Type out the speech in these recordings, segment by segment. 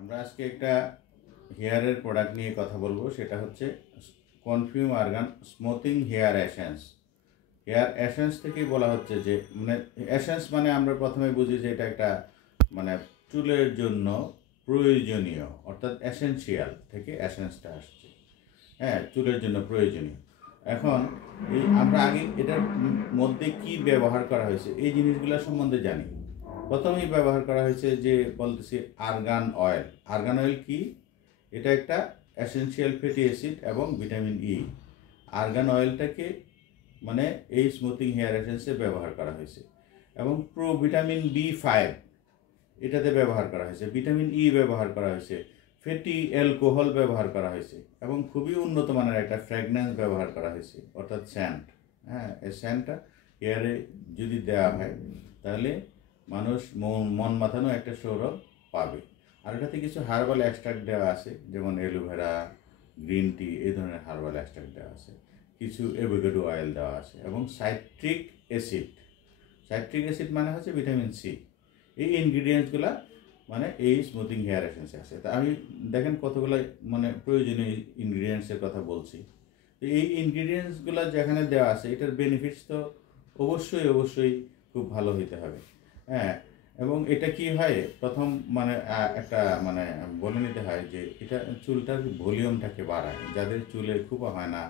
আমরা আজকে একটা হেয়ারের প্রোডাক্ট নিয়ে কথা বলবো, সেটা হচ্ছে Confume argan smoothing hair essence. Hair essence থেকেই বলা হচ্ছে যে মানে এসেন্স মানে আমরা প্রথমে বুঝি যে এটা একটা মানে চুলের জন্য প্রয়োজনীয়, অর্থাৎ এসেনশিয়াল থেকে এসেন্সটা আসছে। হ্যাঁ, চুলের জন্য প্রয়োজনীয়। এখন এই আমরা আগে এটার মধ্যে কি ব্যবহার করা হয়েছে এই জিনিসগুলো সম্বন্ধে জানি। প্রথমেই ব্যবহার করা হয়েছে যে বলতেছি আর্গান অয়েল। আর্গান অয়েল কি? এটা একটা এসেনশিয়াল ফ্যাটি অ্যাসিড এবং ভিটামিন ই। আর্গান অয়েলটাকে মানে এই স্মুথিং হেয়ার এসেন্সে ব্যবহার করা হয়েছে এবং প্রো ভিটামিন বি5 এটাতে ব্যবহার করা হয়েছে, ভিটামিন ই ব্যবহার করা হয়েছে, ফ্যাটি অ্যালকোহল ব্যবহার করা হয়েছে এবং খুবই উন্নত মানের একটা ফ্র্যাগনেন্স ব্যবহার করা হয়েছে, অর্থাৎ স্যান্ট। হ্যাঁ, এই স্যান্টটা হেয়ারে যদি দেওয়া হয় তাহলে মানুষ মন মাতানো একটা সৌরভ পাবে। আর এটাতে কিছু হার্বাল এক্সট্রাক্ট দেওয়া আছে, যেমন অ্যালোভেরা, গ্রিন টি, এই ধরনের হার্বাল এক্সট্রাক্ট দেওয়া আছে, কিছু অ্যাভোকাডো অয়েল দেওয়া আছে এবং সাইট্রিক অ্যাসিড। সাইট্রিক অ্যাসিড মানে হচ্ছে ভিটামিন সি। এই ইনগ্রিডিয়েন্টসগুলা মানে এই স্মুথিং হেয়ার এসেন্সে আছে। তা আমি দেখেন কতগুলো মানে প্রয়োজনীয় ইনগ্রিডিয়েন্টসের কথা বলছি। তো এই ইনগ্রিডিয়েন্টসগুলো যেখানে দেওয়া আছে এটার বেনিফিটস তো অবশ্যই খুব ভালো হতে হবে। হ্যাঁ, এবং এটা কি হয় প্রথম মানে একটা মানে বলে নিতে হয় যে এটা চুলটার ভলিউমটাকে বাড়ায়। যাদের চুলে খোপা হয় না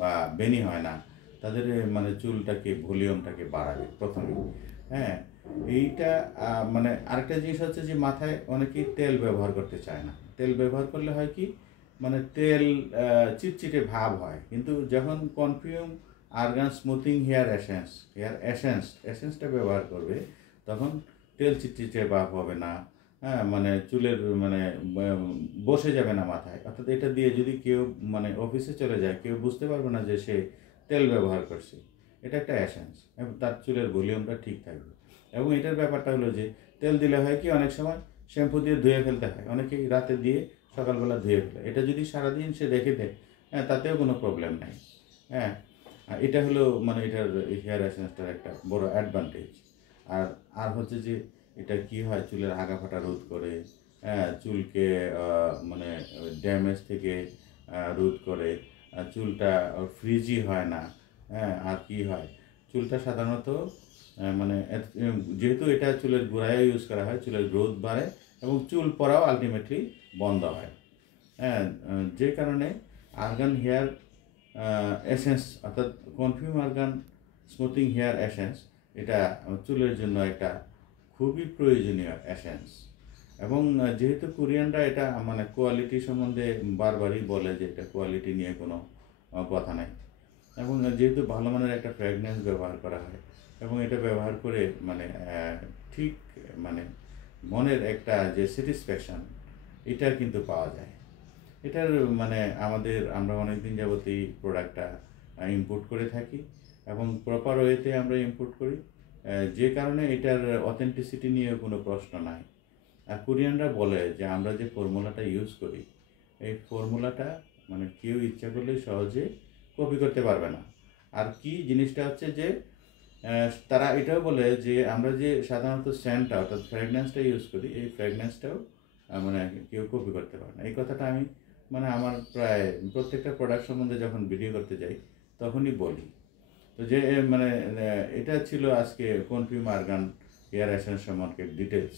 বা বেনি হয় না তাদের মানে চুলটাকে ভলিউমটাকে বাড়াবে প্রথমে। হ্যাঁ, এইটা মানে আরেকটা জিনিস হচ্ছে যে মাথায় অনেকেই তেল ব্যবহার করতে চায় না। তেল ব্যবহার করলে হয় কি মানে তেল চিটচিটে ভাব হয়, কিন্তু যখন কনফিউম আর্গান স্মুথিং হেয়ার এসেন্সটা ব্যবহার করবে তখন তেল চিটচিটে ভাব হবে না। হ্যাঁ, মানে চুলের মানে বসে যাবে না মাথায়। অর্থাৎ এটা দিয়ে যদি কেউ মানে অফিসে চলে যায় কেউ বুঝতে পারবে না যে সে তেল ব্যবহার করছে। এটা একটা এসেন্স এবং তার চুলের ভলিউমটা ঠিক থাকবে। এবং এটার ব্যাপারটা হলো যে তেল দিলে হয় কি অনেক সময় শ্যাম্পু দিয়ে ধুয়ে ফেলতে হয়, অনেকেই রাতে দিয়ে সকালবেলা ধুয়ে ফেলে। এটা যদি সারাদিন সে রেখে দেয় হ্যাঁ তাতেও কোনো প্রবলেম নাই। হ্যাঁ, এটা হলো মানে এটার হেয়ার এসেন্সটার একটা বড় অ্যাডভান্টেজ। আর আর হচ্ছে যে এটা কি হয় চুলের আগা ফাটা রোধ করে, হ্যাঁ চুলকে মানে ড্যামেজ থেকে রোধ করে, চুলটা ফ্রিজি হয় না। হ্যাঁ, আর কি হয় চুলটা সাধারণত মানে যেহেতু এটা চুলের গোড়ায় ইউজ করা হয় চুলের গ্রোথ বাড়ে এবং চুল পড়াও আলটিমেটলি বন্ধ হয়। হ্যাঁ, যে কারণে আর্গান হেয়ার এসেন্স অর্থাৎ কনফিউম আর্গান স্মুথিং হেয়ার এসেন্স এটা চুলের জন্য একটা খুবই প্রয়োজনীয় এসেন্স। এবং যেহেতু কোরিয়ানরা এটা মানে কোয়ালিটি সম্বন্ধে বারবারই বলে যে এটা কোয়ালিটি নিয়ে কোনো কথা নাই, এবং যেহেতু ভালো মানের একটা ফ্র্যাগনেন্স ব্যবহার করা হয় এবং এটা ব্যবহার করে মানে ঠিক মানে মনের একটা যে স্যাটিসফ্যাকশান এটা কিন্তু পাওয়া যায়। এটার মানে আমরা অনেক দিন যাবতই প্রোডাক্টটা ইম্পোর্ট করে থাকি এবং প্রপার ওয়েতে আমরা ইম্পোর্ট করি, যে কারণে এটার অথেন্টিসিটি নিয়ে কোনো প্রশ্ন নাই। আর কোরিয়ানরা বলে যে আমরা যে ফর্মুলাটা ইউজ করি এই ফর্মুলাটা মানে কেউ ইচ্ছা করলে সহজে কপি করতে পারবে না। আর কি জিনিসটা হচ্ছে যে তারা এটাও বলে যে আমরা যে সাধারণত স্যান্টটা অর্থাৎ ফ্র্যাগনেন্সটা ইউজ করি এই ফ্র্যাগনেন্সটাও মানে কেউ কপি করতে পারে না। এই কথাটা আমি মানে আমার প্রায় প্রত্যেকটা প্রোডাক্ট সম্বন্ধে যখন ভিডিও করতে যাই তখনই বলি। তো যে মানে এটা ছিল আজকে কনফিউম আর্গান হেয়ার এসেন্স সম্পর্কে ডিটেলস।